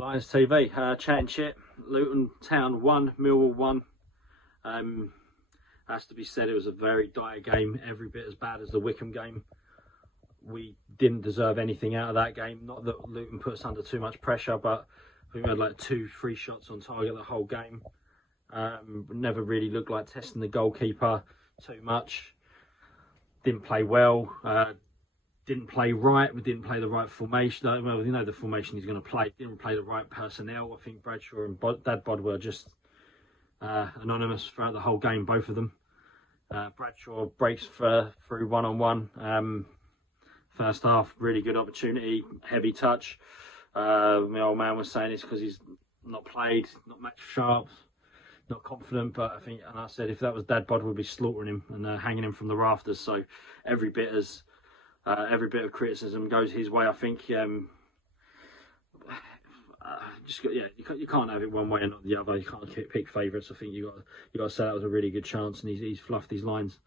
Lions TV, Chat and Chit, Luton Town 1, Millwall 1. Has to be said, it was a very dire game, every bit as bad as the Wycombe game. We didn't deserve anything out of that game. Not that Luton put us under too much pressure, but I think we had like 2-3 shots on target the whole game. Never really looked like testing the goalkeeper too much. Didn't play well. Didn't play right. We didn't play the right formation. Well, you know the formation he's going to play. Didn't play the right personnel. I think Bradshaw and Dad Bod were just anonymous throughout the whole game, both of them. Bradshaw breaks through one-on-one. First half, really good opportunity, heavy touch. My old man was saying it's because he's not played, not match sharp, not confident. But I think, and I said if that was Dad Bod, we'd be slaughtering him and hanging him from the rafters. So every bit of criticism goes his way. I think you can't have it one way and not the other. You can't pick favourites. I think you got to say that was a really good chance, and he's fluffed his lines.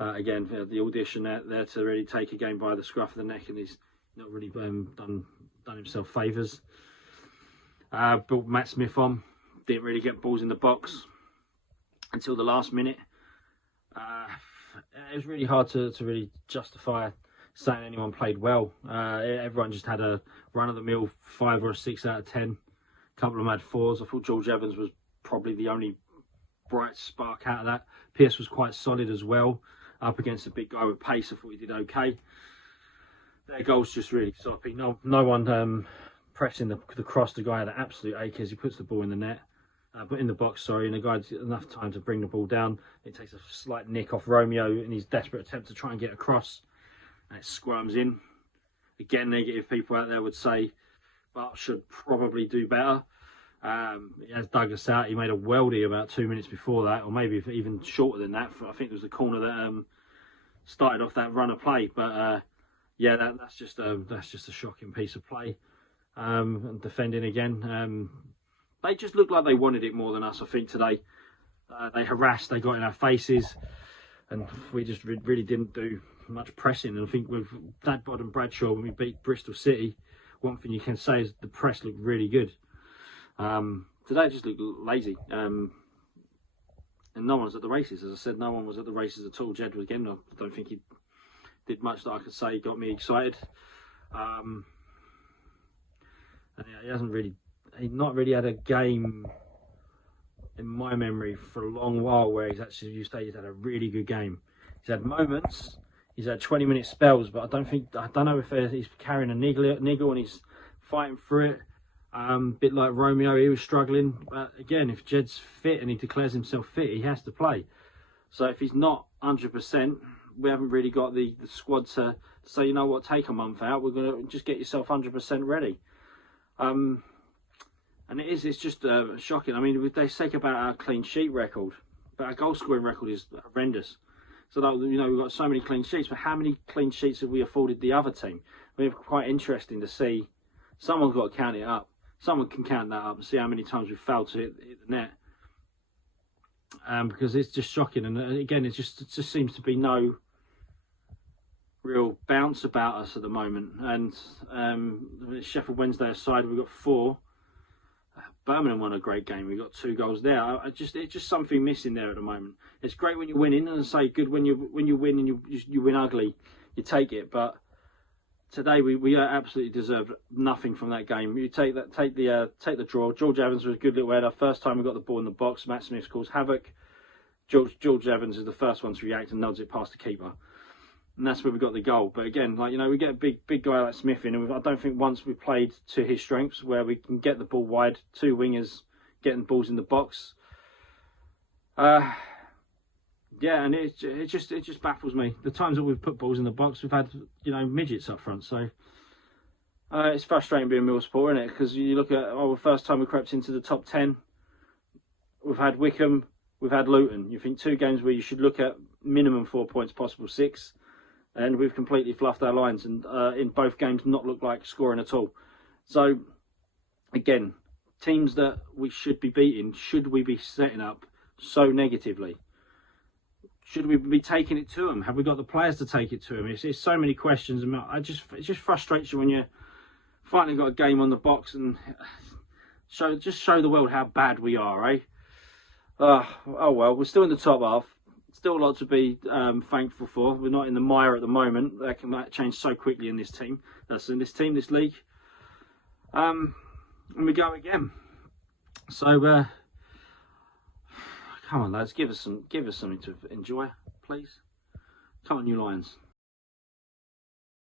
Again, the audition there to really take a game by the scruff of the neck, and he's not really done himself favours. Brought Matt Smith on, didn't really get balls in the box until the last minute. It was really hard to really justify saying anyone played well. Everyone just had a run-of-the-mill 5 or a 6 out of 10. A couple of them had 4s. I thought George Evans was probably the only bright spark out of that. Pearce was quite solid as well. Up against a big guy with pace, I thought he did okay. Their goals just really soppy. No one pressing the cross. The guy had an absolute ache as he puts the ball in the net. But in the box, sorry, and the guy had enough time to bring the ball down. It takes a slight nick off Romeo in his desperate attempt to try and get across. And it squirms in. Again, negative people out there would say, but should probably do better. He has dug us out. He made a worldie about 2 minutes before that, or maybe even shorter than that. I think it was the corner that started off that run of play. But yeah, that's just a shocking piece of play. And defending again, they just looked like they wanted it more than us. I think today they harassed, they got in our faces, and we just really didn't do much pressing. And I think with Dad Bod and Bradshaw, when we beat Bristol City, one thing you can say is the press looked really good. Today it just looked lazy, and no one was at the races. As I said, no one was at the races at all. Jed was again, I don't think he did much that I could say he got me excited. And he's not really had a game in my memory for a long while where he's actually, you say he's had a really good game. He's had moments, he's had 20-minute spells, but I don't know if he's carrying a niggle and he's fighting through it. Bit like Romeo, he was struggling. But again, if Jed's fit and he declares himself fit, he has to play. So if he's not 100%, we haven't really got the squad to say, you know what, take a month out. We're going to just get yourself 100% ready. And it's just shocking. I mean, they say about our clean sheet record, but our goal scoring record is horrendous. So that, you know, we've got so many clean sheets, but how many clean sheets have we afforded the other team? I mean, it's quite interesting to see. Someone's got to count it up. Someone can count that up and see how many times we've failed to hit the net. Because it's just shocking. And again, it just seems to be no real bounce about us at the moment. And Sheffield Wednesday aside, we've got 4. Birmingham won a great game. We got 2 goals there. It's just something missing there at the moment. It's great when you're winning, and I say good when you win and you win ugly, you take it. But today we absolutely deserved nothing from that game. You take the draw. George Evans was a good little header. First time we got the ball in the box, Matt Smith caused havoc. George Evans is the first one to react and nods it past the keeper. And that's where we got the goal. But again, like, you know, we get a big guy like Smith in, and I don't think once we played to his strengths, where we can get the ball wide, 2 wingers getting balls in the box. Yeah, and it just baffles me. The times that we've put balls in the box, we've had, you know, midgets up front. So it's frustrating being a Mill supporter, isn't it? Because you look at the first time we crept into the top 10, we've had Wycombe, we've had Luton. You think 2 games where you should look at minimum 4 points, possible 6. And we've completely fluffed our lines, and in both games not looked like scoring at all. So, again, teams that we should be beating, should we be setting up so negatively? Should we be taking it to them? Have we got the players to take it to them? It's so many questions. And it just frustrates you when you finally got a game on the box, and Just show the world how bad we are, eh? Oh well, we're still in the top half. Still a lot to be thankful for. We're not in the mire at the moment. That can change so quickly in this team. That's in this league. And we go again. So come on, lads, give us something to enjoy, please. Come on, you Lions.